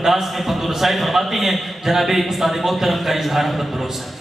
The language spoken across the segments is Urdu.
انداز میں پندو رسائی فرماتے ہیں جناب استاد محترم کا اظہار احمد بلوچ صاحب۔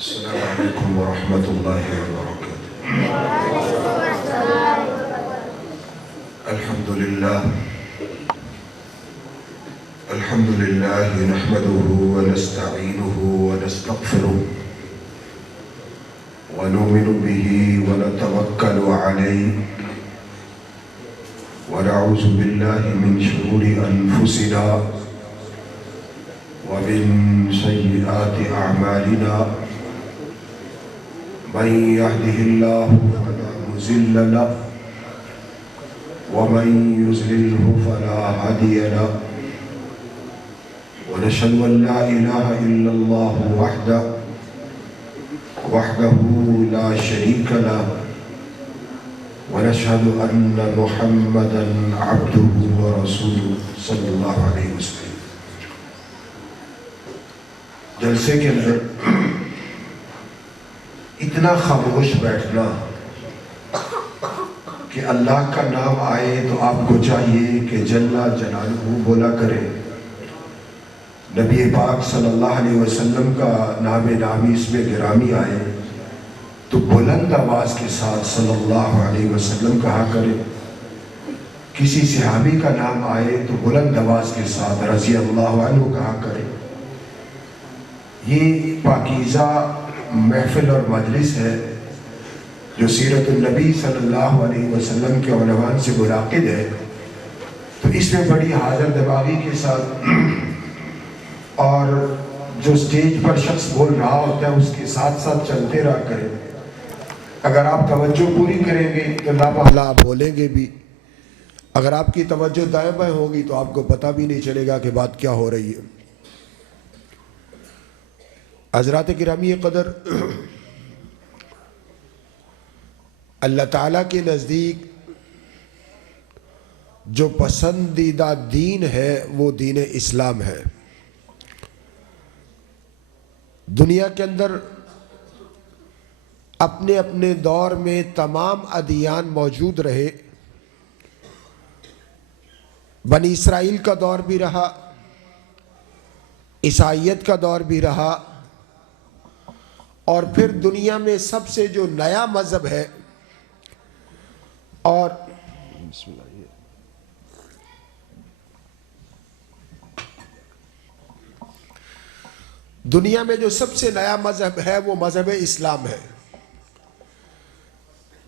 السلام علیکم ورحمۃ اللہ وبرکاتہ۔ الحمد للہ نحمده ونستعینه ونستغفره ونؤمن به ونتوکل علیہ ونعوذ باللہ من شرور انفسنا ومن سیئات اعمالنا من يهده الله فلا مضل له ومن يضلله فلا هادي له ونشهد أن لا إله إلا الله وحده لا شريك له ونشهد أن محمدا عبده ورسوله صلی اللہ علیہ وسلم۔ جلسے کے اندر اتنا خاموش بیٹھنا کہ اللہ کا نام آئے تو آپ کو چاہیے کہ جل جلالہ بولا کرے، نبی پاک صلی اللہ علیہ وسلم کا نام نامی اس میں گرامی آئے تو بلند آواز کے ساتھ صلی اللہ علیہ وسلم کہا کرے، کسی صحابی کا نام آئے تو بلند آواز کے ساتھ رضی اللہ عنہ کہا کرے۔ یہ پاکیزہ محفل اور مجلس ہے جو سیرت النبی صلی اللہ علیہ وسلم کے عنوان سے منعقد ہے، تو اس میں بڑی حاضر دماغی کے ساتھ اور جو سٹیج پر شخص بول رہا ہوتا ہے اس کے ساتھ ساتھ چلتے رہا کریں۔ اگر آپ توجہ پوری کریں گے تو لا آپ بولیں گے بھی، اگر آپ کی توجہ دائیں بائیں ہوگی تو آپ کو پتہ بھی نہیں چلے گا کہ بات کیا ہو رہی ہے۔ حضرات گرامی قدر، اللہ تعالیٰ کے نزدیک جو پسندیدہ دین ہے وہ دین اسلام ہے۔ دنیا کے اندر اپنے اپنے دور میں تمام ادیان موجود رہے، بنی اسرائیل کا دور بھی رہا، عیسائیت کا دور بھی رہا، اور پھر دنیا میں سب سے جو نیا مذہب ہے اور دنیا میں جو سب سے نیا مذہب ہے وہ مذہب اسلام ہے۔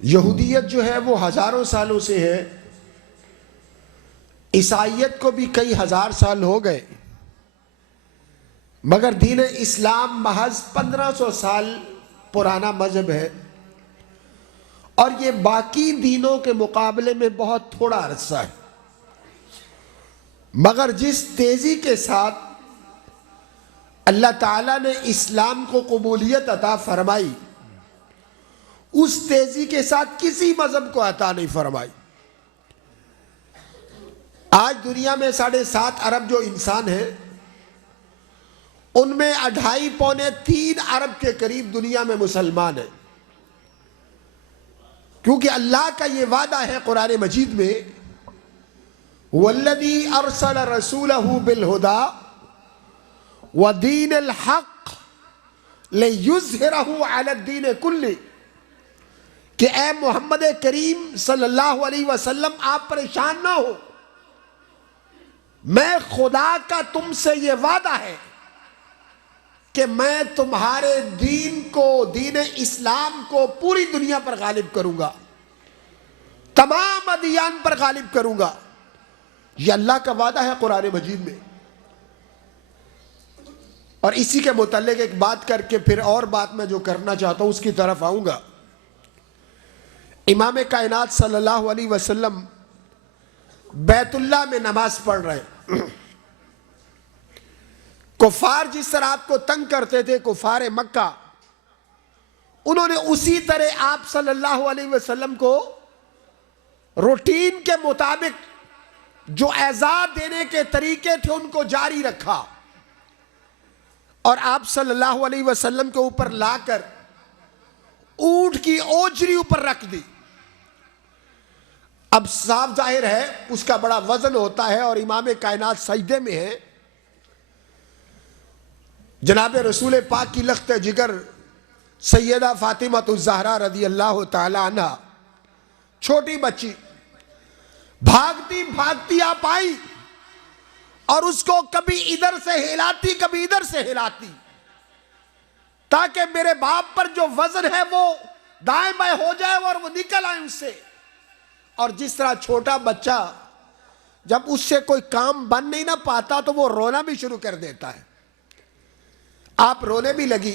یہودیت جو ہے وہ ہزاروں سالوں سے ہے، عیسائیت کو بھی کئی ہزار سال ہو گئے، مگر دین اسلام محض 1500 سال پرانا مذہب ہے، اور یہ باقی دینوں کے مقابلے میں بہت تھوڑا عرصہ ہے، مگر جس تیزی کے ساتھ اللہ تعالیٰ نے اسلام کو قبولیت عطا فرمائی اس تیزی کے ساتھ کسی مذہب کو عطا نہیں فرمائی۔ آج دنیا میں 7.5 ارب جو انسان ہیں ان میں 2.5-3 ارب کے قریب دنیا میں مسلمان ہیں، کیونکہ اللہ کا یہ وعدہ ہے قرآن مجید میں، وَالَّذِي أَرْسَلَ رَسُولَهُ بِالْهُدَى وَدِينِ الْحَقِّ لِيُظْهِرَهُ عَلَى الدِّينِ كُلِّهِ، کہ اے محمد کریم صلی اللہ علیہ وسلم آپ پریشان نہ ہو، میں خدا کا تم سے یہ وعدہ ہے کہ میں تمہارے دین کو، دین اسلام کو پوری دنیا پر غالب کروں گا، تمام ادیان پر غالب کروں گا۔ یہ اللہ کا وعدہ ہے قرآن مجید میں۔ اور اسی کے متعلق ایک بات کر کے پھر اور بات میں جو کرنا چاہتا ہوں اس کی طرف آؤں گا. امام کائنات صلی اللہ علیہ وسلم بیت اللہ میں نماز پڑھ رہے ہیں. کفار جس طرح آپ کو تنگ کرتے تھے، کفار مکہ، انہوں نے اسی طرح آپ صلی اللہ علیہ وسلم کو روٹین کے مطابق جو اعزاز دینے کے طریقے تھے ان کو جاری رکھا، اور آپ صلی اللہ علیہ وسلم کے اوپر لا کر اونٹ کی اوجری اوپر رکھ دی. اب صاف ظاہر ہے اس کا بڑا وزن ہوتا ہے، اور امام کائنات سجدے میں ہے. جناب رسول پاک کی لخت جگر سیدہ فاطمہ الزہرا رضی اللہ تعالی عنہ، چھوٹی بچی، بھاگتی بھاگتی آپ آئی اور اس کو کبھی ادھر سے ہلاتی کبھی ادھر سے ہلاتی، تاکہ میرے باپ پر جو وزن ہے وہ دائیں بائیں ہو جائے اور وہ نکل آئے اس سے. اور جس طرح چھوٹا بچہ جب اس سے کوئی کام بن نہیں نہ پاتا تو وہ رونا بھی شروع کر دیتا ہے. آپ رونے بھی لگی.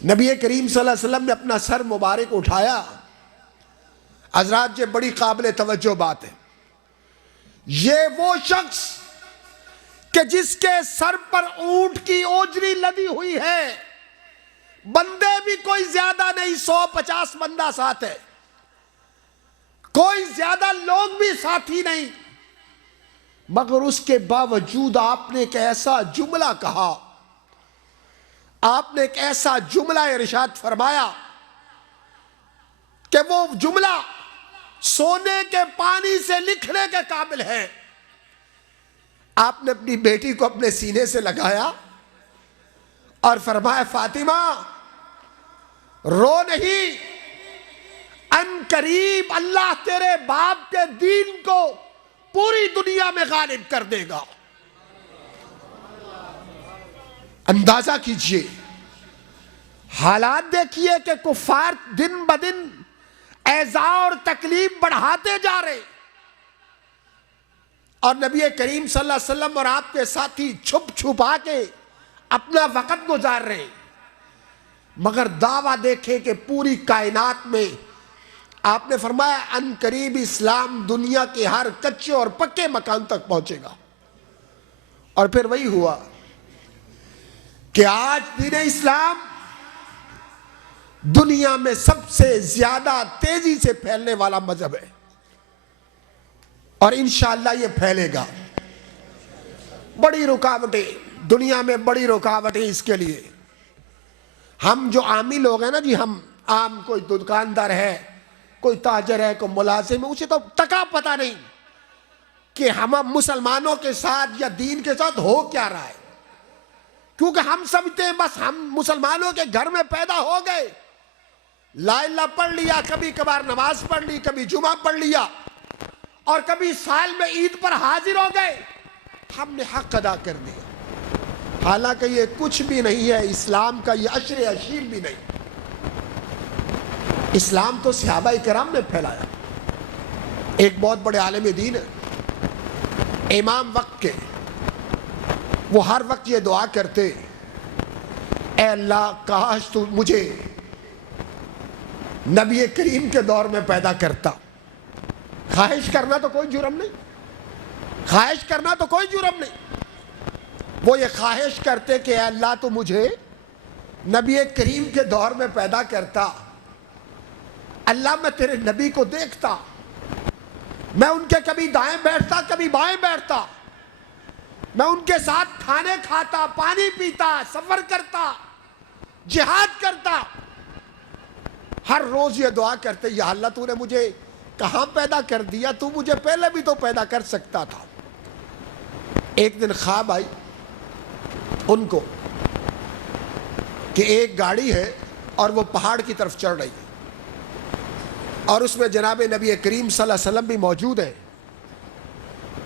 نبی کریم صلی اللہ علیہ وسلم نے اپنا سر مبارک اٹھایا. حضرات یہ بڑی قابل توجہ بات ہے. یہ وہ شخص کہ جس کے سر پر اونٹ کی اوجری لدی ہوئی ہے، بندے بھی کوئی زیادہ نہیں، 150 بندہ ساتھ ہے، کوئی زیادہ لوگ بھی ساتھی نہیں، مگر اس کے باوجود آپ نے ایک ایسا جملہ کہا، آپ نے ایک ایسا جملہ ارشاد فرمایا کہ وہ جملہ سونے کے پانی سے لکھنے کے قابل ہے. آپ نے اپنی بیٹی کو اپنے سینے سے لگایا اور فرمایا فاطمہ رو نہیں، ان قریب اللہ تیرے باپ کے دین کو پوری دنیا میں غالب کر دے گا. اندازہ کیجئے، حالات دیکھیے کہ کفار دن بدن ایذا اور تکلیف بڑھاتے جا رہے، اور نبی کریم صلی اللہ علیہ وسلم اور آپ کے ساتھی چھپ چھپا کے اپنا وقت گزار رہے. مگر دعویٰ دیکھیں کہ پوری کائنات میں آپ نے فرمایا ان قریب اسلام دنیا کے ہر کچے اور پکے مکان تک پہنچے گا. اور پھر وہی ہوا کہ آج دین اسلام دنیا میں سب سے زیادہ تیزی سے پھیلنے والا مذہب ہے، اور انشاءاللہ یہ پھیلے گا. بڑی رکاوٹیں دنیا میں، بڑی رکاوٹیں اس کے لیے. ہم جو عامی لوگ ہیں نا جی، ہم عام، کوئی دکاندار ہے، کوئی تاجر ہے، کوئی ملازم ہے، اسے تو تکا پتہ نہیں کہ ہم مسلمانوں کے ساتھ یا دین کے ساتھ ہو کیا رہا ہے، کیونکہ ہم سمجھتے ہیں بس ہم مسلمانوں کے گھر میں پیدا ہو گئے، لا الہ پڑھ لیا، کبھی کبھار نماز پڑھ لی، کبھی جمعہ پڑھ لیا، اور کبھی سال میں عید پر حاضر ہو گئے، ہم نے حق ادا کر دیا. حالانکہ یہ کچھ بھی نہیں ہے، اسلام کا یہ عشر عشیر بھی نہیں. اسلام تو صحابہ کرام نے پھیلایا. ایک بہت بڑے عالم دین ہے، امام وقت کے، وہ ہر وقت یہ دعا کرتے، اے اللہ کاش تو مجھے نبی کریم کے دور میں پیدا کرتا. خواہش کرنا تو کوئی جرم نہیں، خواہش کرنا تو کوئی جرم نہیں. وہ یہ خواہش کرتے کہ اے اللہ تو مجھے نبی کریم کے دور میں پیدا کرتا. اللہ میں تیرے نبی کو دیکھتا، میں ان کے کبھی دائیں بیٹھتا کبھی بائیں بیٹھتا، میں ان کے ساتھ کھانے کھاتا، پانی پیتا، سفر کرتا، جہاد کرتا. ہر روز یہ دعا کرتے، یا اللہ تو نے مجھے کہاں پیدا کر دیا، تو مجھے پہلے بھی تو پیدا کر سکتا تھا. ایک دن خواب آئی ان کو کہ ایک گاڑی ہے اور وہ پہاڑ کی طرف چڑھ رہی ہے، اور اس میں جناب نبی کریم صلی اللہ علیہ وسلم بھی موجود ہے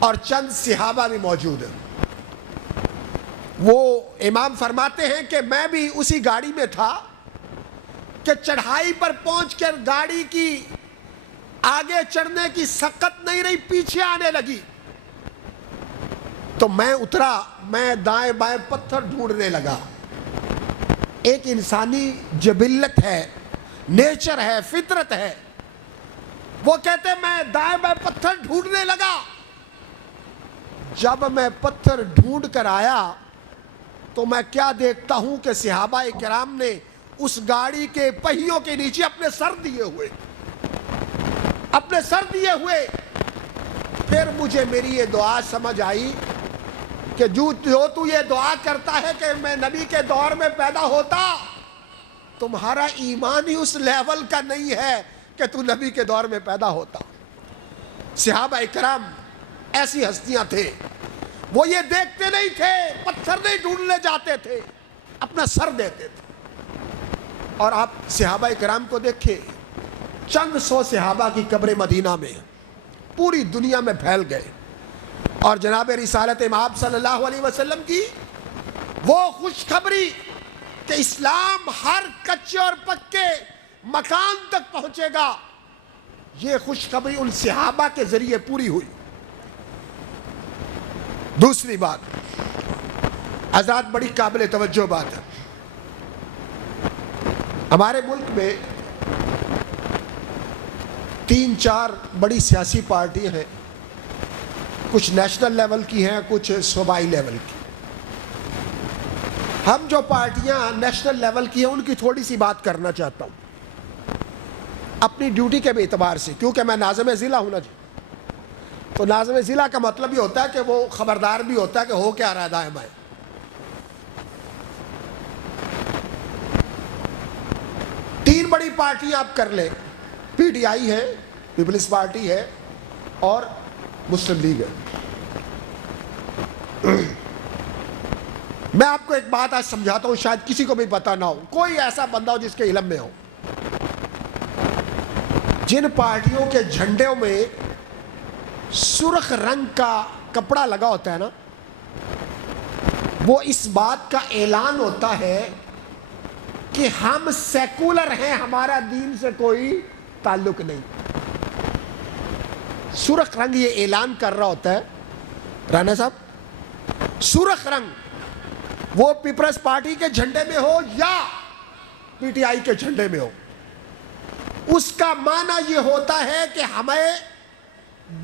اور چند صحابہ بھی موجود ہیں. وہ امام فرماتے ہیں کہ میں بھی اسی گاڑی میں تھا کہ چڑھائی پر پہنچ کر گاڑی کی آگے چڑھنے کی سکت نہیں رہی، پیچھے آنے لگی. تو میں اترا, میں دائیں بائیں پتھر ڈھونڈنے لگا. ایک انسانی جبلت ہے, نیچر ہے, فطرت ہے. وہ کہتے میں دائیں بائیں پتھر ڈھونڈنے لگا. جب میں پتھر ڈھونڈ کر آیا تو میں کیا دیکھتا ہوں کہ صحابہ کرام نے اس گاڑی کے پہیوں کے نیچے اپنے سر دیے ہوئے. پھر مجھے میری یہ دعا سمجھ آئی کہ جو تو یہ دعا کرتا ہے کہ میں نبی کے دور میں پیدا ہوتا, تمہارا ایمان ہی اس لیول کا نہیں ہے کہ تو نبی کے دور میں پیدا ہوتا. صحابہ کرام ایسی ہستیاں تھے, وہ یہ دیکھتے نہیں تھے, پتھر نہیں ڈھونڈنے جاتے تھے, اپنا سر دیتے تھے. اور آپ صحابہ کرام کو دیکھیں, چند سو صحابہ کی قبر مدینہ میں پوری دنیا میں پھیل گئے, اور جناب رسالت امام صلی اللہ علیہ وسلم کی وہ خوشخبری کہ اسلام ہر کچے اور پکے مکان تک پہنچے گا, یہ خوشخبری ان صحابہ کے ذریعے پوری ہوئی. دوسری بات حضرات, بڑی قابل توجہ بات ہے. ہمارے ملک میں 3-4 بڑی سیاسی پارٹیاں ہیں, کچھ نیشنل لیول کی ہیں, کچھ صوبائی لیول کی. ہم جو پارٹیاں نیشنل لیول کی ہیں ان کی تھوڑی سی بات کرنا چاہتا ہوں اپنی ڈیوٹی کے بھی اعتبار سے, کیونکہ میں ناظم ضلع ہوں نا جی. تو ناظم ضلع کا مطلب یہ ہوتا ہے کہ وہ خبردار بھی ہوتا ہے کہ ہو کیا رہا ہے دائیں بائیں. تین بڑی پارٹیاں آپ کر لیں, پی ٹی آئی ہے, پیپلز پارٹی ہے, اور مسلم لیگ ہے. میں آپ کو ایک بات آج سمجھاتا ہوں, شاید کسی کو بھی پتا نہ ہو, کوئی ایسا بندہ ہو جس کے علم میں ہو. جن پارٹیوں کے جھنڈوں میں سرخ رنگ کا کپڑا لگا ہوتا ہے نا, وہ اس بات کا اعلان ہوتا ہے کہ ہم سیکولر ہیں, ہمارا دین سے کوئی تعلق نہیں. سرخ رنگ یہ اعلان کر رہا ہوتا ہے. رانا صاحب, سرخ رنگ وہ پیپلز پارٹی کے جھنڈے میں ہو یا پی ٹی آئی کے جھنڈے میں ہو, اس کا معنی یہ ہوتا ہے کہ ہمیں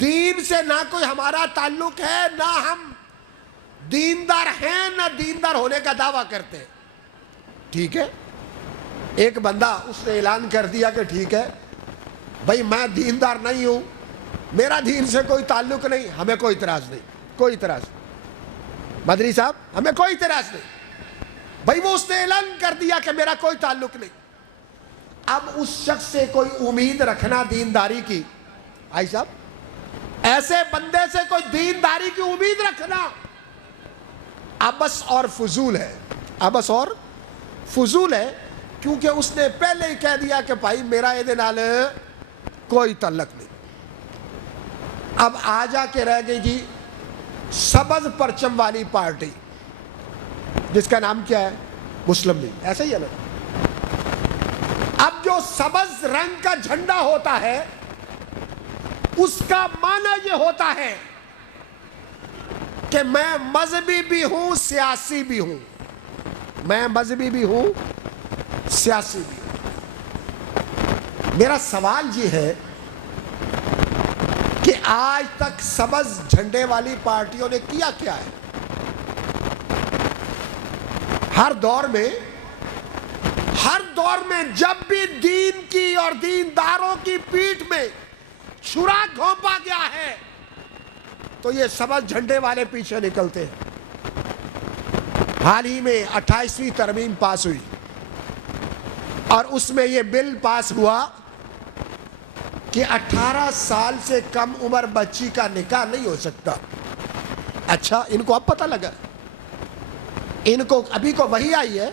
دین سے نہ کوئی ہمارا تعلق ہے, نہ ہم دیندار ہیں, نہ دیندار ہونے کا دعویٰ کرتے ہیں. ٹھیک ہے, ایک بندہ اس نے اعلان کر دیا کہ ٹھیک ہے بھائی میں دیندار نہیں ہوں, میرا دین سے کوئی تعلق نہیں, ہمیں کوئی اعتراض نہیں, کوئی اعتراض نہیں. مدنی صاحب, ہمیں کوئی اعتراض نہیں بھائی, وہ اس نے اعلان کر دیا کہ میرا کوئی تعلق نہیں. اب اس شخص سے کوئی امید رکھنا دینداری کی, بھائی صاحب ایسے بندے سے کوئی دینداری کی امید رکھنا عبث اور فضول ہے, عبث اور فضول ہے, کیونکہ اس نے پہلے ہی کہہ دیا کہ بھائی میرا یہ نال کوئی تعلق نہیں. اب آ جا کے رہ گئی جی سبز پرچم والی پارٹی, جس کا نام کیا ہے, مسلم لیگ, ایسا ہی ہے نا. اب جو سبز رنگ کا جھنڈا ہوتا ہے اس کا معنی یہ ہوتا ہے کہ میں مذہبی بھی ہوں, سیاسی بھی ہوں, میں مذہبی بھی ہوں, سیاسی بھی ہوں. میرا سوال یہ ہے کہ آج تک سبز جھنڈے والی پارٹیوں نے کیا کیا ہے؟ ہر دور میں جب بھی دین کی اور دینداروں کی پیٹھ میں چھرا گھونپا گیا ہے تو یہ سبز جھنڈے والے پیچھے نکلتے ہیں. حال ہی میں 28ویں ترمیم پاس ہوئی اور اس میں یہ بل پاس ہوا کہ 18 سال سے کم عمر بچی کا نکاح نہیں ہو سکتا. اچھا, ان کو اب پتہ لگا, ان کو ابھی کو وہی آئی ہے.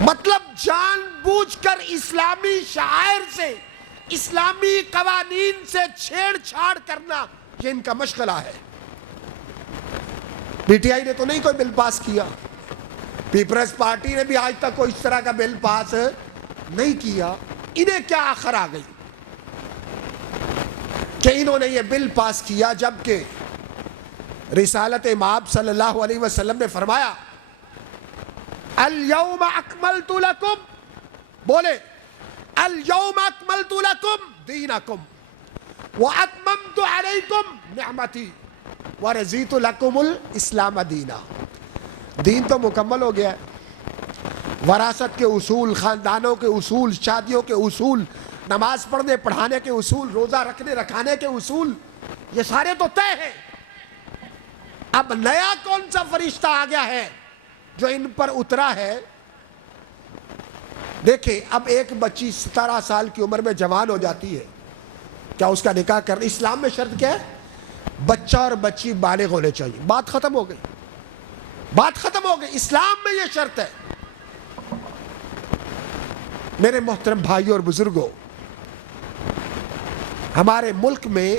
مطلب جان بوجھ کر اسلامی شعائر سے, اسلامی قوانین سے چھیڑ چھاڑ کرنا یہ ان کا مشغلہ ہے. پی ٹی آئی نے تو نہیں کوئی بل پاس کیا, پیپلز پارٹی نے بھی آج تک کوئی اس طرح کا بل پاس نہیں کیا. انہیں کیا آخر آ گئی کہ انہوں نے یہ بل پاس کیا, جبکہ رسالت مآب صلی اللہ علیہ وسلم نے فرمایا الیوم اکملت لکم، بولے الیوم اکملت لکم دینکم واتممت علیکم نعمتی ورضیت لکم الاسلام دینا۔ دین تو مکمل ہو گیا ہے، وراثت کے اصول، خاندانوں کے اصول، شادیوں کے اصول، نماز پڑھنے پڑھانے کے اصول، روزہ رکھنے رکھانے کے اصول، یہ سارے تو طے ہیں۔ اب نیا کون سا فرشتہ آ گیا ہے جو ان پر اترا ہے؟ دیکھیں، اب ایک بچی 17 سال کی عمر میں جوان ہو جاتی ہے، کیا اس کا نکاح کرنا؟ اسلام میں شرط کیا ہے؟ بچہ اور بچی بالغ ہونے چاہیے۔ بات ختم ہو گئی، بات ختم ہو گئی، اسلام میں یہ شرط ہے۔ میرے محترم بھائیوں اور بزرگوں، ہمارے ملک میں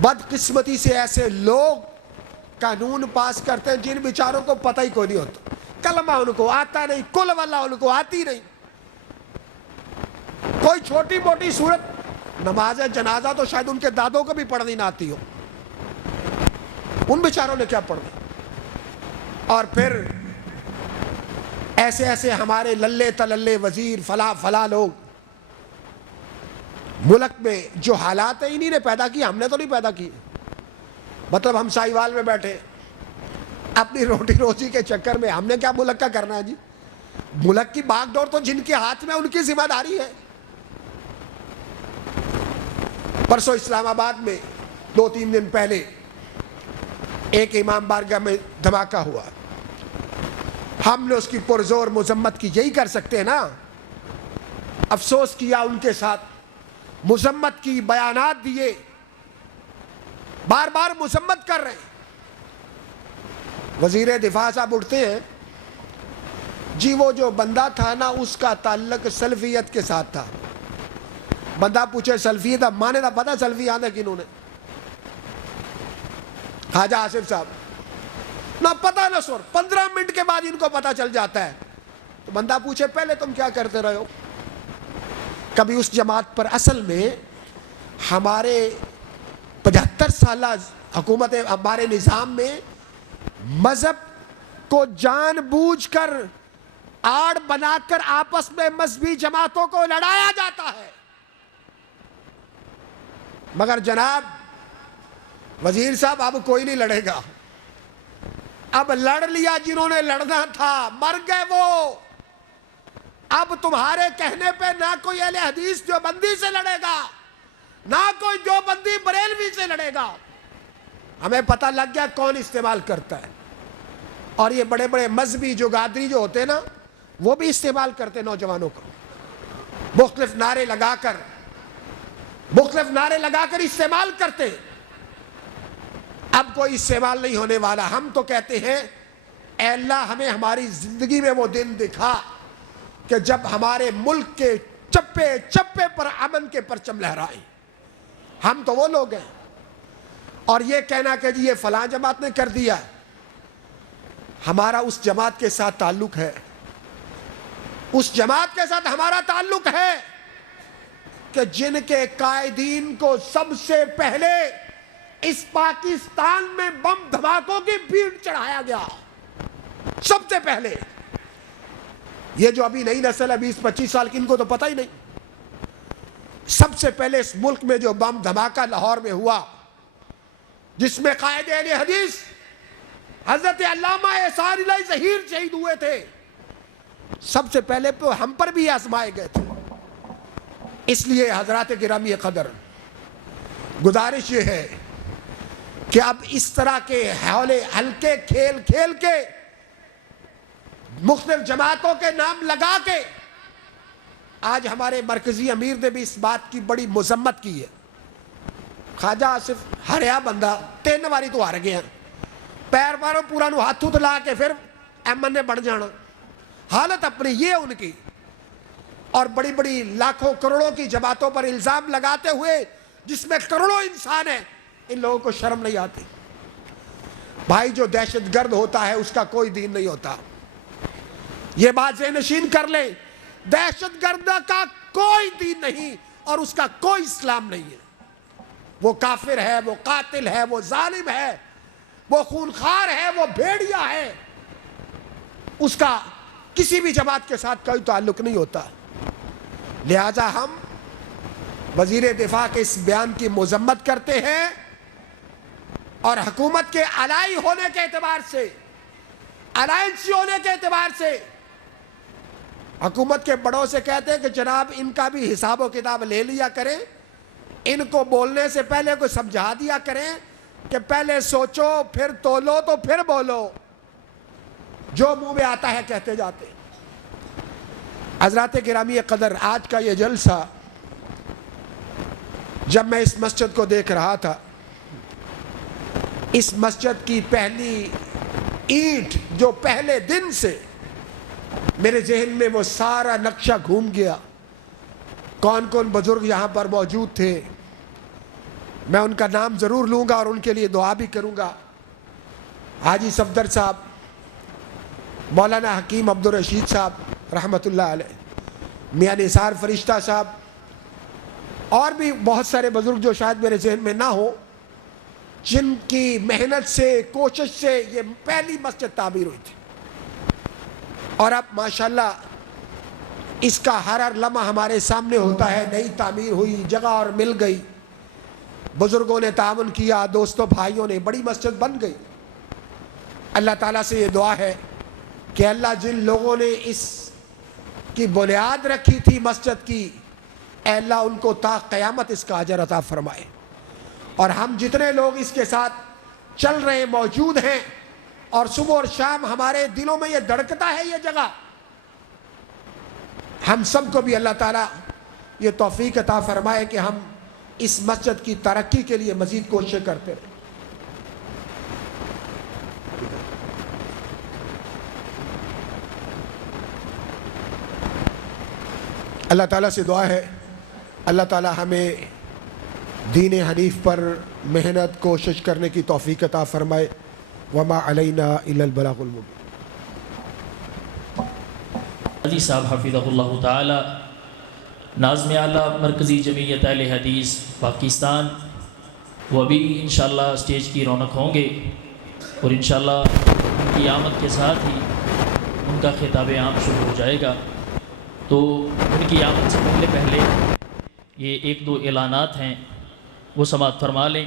بدقسمتی سے ایسے لوگ قانون پاس کرتے ہیں جن بیچاروں کو پتہ ہی کوئی نہیں ہوتا، کلمہ ان کو آتا نہیں، کل واللہ ان کو آتی نہیں، کوئی چھوٹی موٹی صورت نماز جنازہ تو شاید ان کے دادوں کو بھی پڑھنی نہ آتی ہو، ان بیچاروں نے کیا پڑھنا؟ اور پھر ایسے ایسے ہمارے للے تللے وزیر فلاں فلاں لوگ ملک میں جو حالات ہیں انہی نے پیدا کی، ہم نے تو نہیں پیدا کی۔ مطلب ہم سائیوال میں بیٹھے اپنی روٹی روزی کے چکر میں، ہم نے کیا ملک کا کرنا ہے جی؟ ملک کی باغ ڈور تو جن کے ہاتھ میں ان کی ذمہ داری ہے۔ پرسوں اسلام آباد میں 2-3 دن پہلے ایک امام بارگاہ میں دھماکہ ہوا، ہم نے اس کی پرزور مذمت کی، یہی کر سکتے ہیں نا، افسوس کیا ان کے ساتھ، مذمت کی، بیانات دیے، بار بار مذمت کر رہے ہیں۔ وزیر دفاع صاحب اٹھتے ہیں، جی وہ جو بندہ تھا نا اس کا تعلق سلفیت کے ساتھ تھا۔ بندہ پوچھے سلفیت، اب مانے نہ پتا سلفی آنے کنہوں نے؟ خواجہ آصف صاحب، نہ پتا نہ سر، 15 منٹ کے بعد ان کو پتا چل جاتا ہے۔ تو بندہ پوچھے پہلے تم کیا کرتے رہے ہو؟ کبھی اس جماعت پر اصل میں ہمارے 75 سالہ حکومت، ہمارے نظام میں مذہب کو جان بوجھ کر آڑ بنا کر آپس میں مذہبی جماعتوں کو لڑایا جاتا ہے، مگر جناب وزیر صاحب اب کوئی نہیں لڑے گا، اب لڑ لیا جنہوں نے لڑنا تھا، مر گئے وہ۔ اب تمہارے کہنے پہ نہ کوئی اہل حدیث دیوبندی سے لڑے گا، نہ کوئی دیوبندی بریلوی سے لڑے گا، ہمیں پتہ لگ گیا کون استعمال کرتا ہے۔ اور یہ بڑے بڑے مذہبی جو گادری جو ہوتے ہیں نا، وہ بھی استعمال کرتے نوجوانوں کو، مختلف نعرے لگا کر استعمال کرتے۔ اب کوئی استعمال نہیں ہونے والا۔ ہم تو کہتے ہیں اے اللہ ہمیں ہماری زندگی میں وہ دن دکھا کہ جب ہمارے ملک کے چپے چپے پر امن کے پرچم لہرائیں۔ ہم تو وہ لوگ ہیں، اور یہ کہنا کہ جی یہ فلاں جماعت نے کر دیا، ہمارا اس جماعت کے ساتھ تعلق ہے، اس جماعت کے ساتھ ہمارا تعلق ہے کہ جن کے قائدین کو سب سے پہلے اس پاکستان میں بم دھماکوں کی بھیڑ چڑھایا گیا، سب سے پہلے۔ یہ جو ابھی نئی نسل ہے 20-25 سال کی، ان کو تو پتہ ہی نہیں۔ سب سے پہلے اس ملک میں جو بم دھماکہ لاہور میں ہوا، جس میں قائد اہل حدیث حضرت علامہ احسان الہی ظہیر شہید ہوئے تھے، سب سے پہلے تو ہم پر بھی آزمائے گئے تھے۔ اس لیے حضرات گرامی قدر، گزارش یہ ہے کہ اب اس طرح کے ہلکے کھیل کھیل کے، مختلف جماعتوں کے نام لگا کے، آج ہمارے مرکزی امیر نے بھی اس بات کی بڑی مذمت کی ہے۔ خواجہ آصف ہریا بندہ 3 واری تو ہار گیا، پیر مارو پورا نو ہاتھوں تو لا کے پھر ایمن نے بڑھ جانا، حالت اپنی یہ ان کی۔ اور بڑی بڑی لاکھوں کروڑوں کی جماعتوں پر الزام لگاتے ہوئے، جس میں کروڑوں انسان ہیں، ان لوگوں کو شرم نہیں آتی۔ بھائی جو دہشت گرد ہوتا ہے اس کا کوئی دین نہیں ہوتا، یہ بات ذہن نشین کر لیں، دہشت گرد کا کوئی دین نہیں اور اس کا کوئی اسلام نہیں ہے۔ وہ کافر ہے، وہ قاتل ہے، وہ ظالم ہے، وہ خونخوار ہے، وہ بھیڑیا ہے، اس کا کسی بھی جماعت کے ساتھ کوئی تعلق نہیں ہوتا۔ لہذا ہم وزیر دفاع کے اس بیان کی مذمت کرتے ہیں، اور حکومت کے الائی ہونے کے اعتبار سے، الائنسی ہونے کے اعتبار سے حکومت کے بڑوں سے کہتے ہیں کہ جناب ان کا بھی حساب و کتاب لے لیا کریں، ان کو بولنے سے پہلے کوئی سمجھا دیا کریں کہ پہلے سوچو پھر تولو تو پھر بولو، جو منہ میں آتا ہے کہتے جاتے۔ حضرات گرامی قدر، آج کا یہ جلسہ جب میں اس مسجد کو دیکھ رہا تھا، اس مسجد کی پہلی اینٹ جو پہلے دن سے میرے ذہن میں وہ سارا نقشہ گھوم گیا، کون کون بزرگ یہاں پر موجود تھے، میں ان کا نام ضرور لوں گا اور ان کے لیے دعا بھی کروں گا۔ حاجی صفدر صاحب، مولانا حکیم عبدالرشید صاحب رحمۃ اللہ علیہ، میاں نثار فرشتہ صاحب، اور بھی بہت سارے بزرگ جو شاید میرے ذہن میں نہ ہو، جن کی محنت سے، کوشش سے یہ پہلی مسجد تعمیر ہوئی تھی، اور اب ماشاءاللہ اس کا ہر لمحہ ہمارے سامنے ہوتا ہے۔ نئی تعمیر ہوئی، جگہ اور مل گئی، بزرگوں نے تعاون کیا، دوستوں بھائیوں نے، بڑی مسجد بن گئی۔ اللہ تعالیٰ سے یہ دعا ہے کہ اللہ جن لوگوں نے اس کی بنیاد رکھی تھی مسجد کی، اے اللہ ان کو تا قیامت اس کا اجر عطا فرمائے، اور ہم جتنے لوگ اس کے ساتھ چل رہے ہیں، موجود ہیں، اور صبح اور شام ہمارے دلوں میں یہ دھڑکتا ہے یہ جگہ، ہم سب کو بھی اللہ تعالیٰ یہ توفیق عطا فرمائے کہ ہم اس مسجد کی ترقی کے لیے مزید کوششیں کرتے رہیں۔ اللہ تعالیٰ سے دعا ہے اللہ تعالیٰ ہمیں دین حنیف پر محنت کوشش کرنے کی توفیق عطا فرمائے۔ وما علینا الا البلاغ المبین۔ حاجی صاحب حفظہ اللہ تعالی، ناظم اعلیٰ مرکزی جمعیت اہل حدیث پاکستان، وہ بھی انشاءاللہ اسٹیج کی رونق ہوں گے، اور انشاءاللہ ان کی آمد کے ساتھ ہی ان کا خطاب عام شروع ہو جائے گا۔ تو ان کی آمد سے پہلے یہ ایک دو اعلانات ہیں، وہ سماعت فرما لیں۔